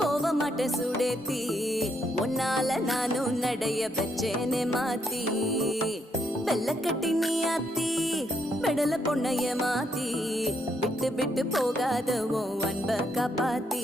போக மாட்டேன் சுடேத்தி உன்னால நானும் நடைய வச்சேனே மாத்தி வெள்ள கட்டி நீ ஆத்தி பெடல பொண்ணைய மாத்தி விட்டு விட்டு போகாத உன் அன்ப காப்பாத்தி